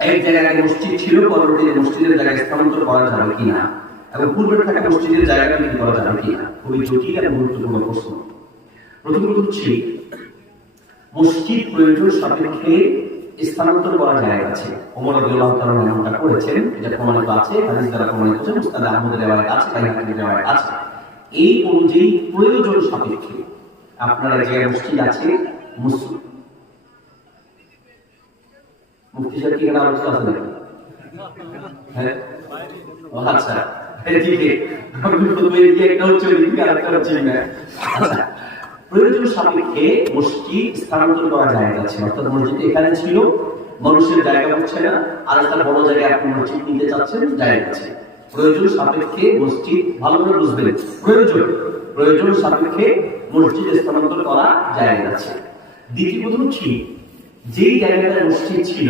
এক জায়গায় মসজিদ ছিল, পরবর্তীতে মসজিদের জায়গায় স্থানান্তর করা যাবে কিনা, এবং পূর্বের থাকা মসজিদের জায়গা বিক্রি করা যাবে কিনা, খুবই জটিল এবং গুরুত্বপূর্ণ প্রশ্ন। প্রথমত হচ্ছে মসজিদ প্রয়োজন সাপেক্ষে স্থানান্তর করা যায় আছে। ওমর রাদিয়াল্লাহু তাআলা এমনটা করেছেন, এটা প্রমাণিত আছে, হাদিস দ্বারা প্রমাণিত আছে, মুসনাদ আহমদের রিওয়ায়াত আছে, বাইহাকির রিওয়ায়াত আছে। এই অনুযায়ী প্রয়োজন সাপেক্ষে আপনার যে মসজিদ আছে, মুফতি সাহেব কি এখানে আলোচনা আছে নাকি? হ্যাঁ, আচ্ছা, এদিকে আমি প্রথমে এদিকে একটা হচ্ছে, ওইদিকে আরেকটা হচ্ছে না। আচ্ছা, প্রয়োজন সাপেক্ষে মসজিদ স্থানান্তর করা যায় আছে, অর্থাৎ মসজিদ এখানে ছিল, মানুষের জায়গা হচ্ছে না, আর একটা বড় জায়গায় আপনি মসজিদ নিতে চাচ্ছেন, জায়গা আছে। প্রয়োজন সাপেক্ষে মসজিদ, ভালো করে বুঝবেন, প্রয়োজন সাপেক্ষে মসজিদ স্থানান্তর করা যায় আছে। দ্বিতীয় কথা হচ্ছে যেই জায়গাটায় মসজিদ ছিল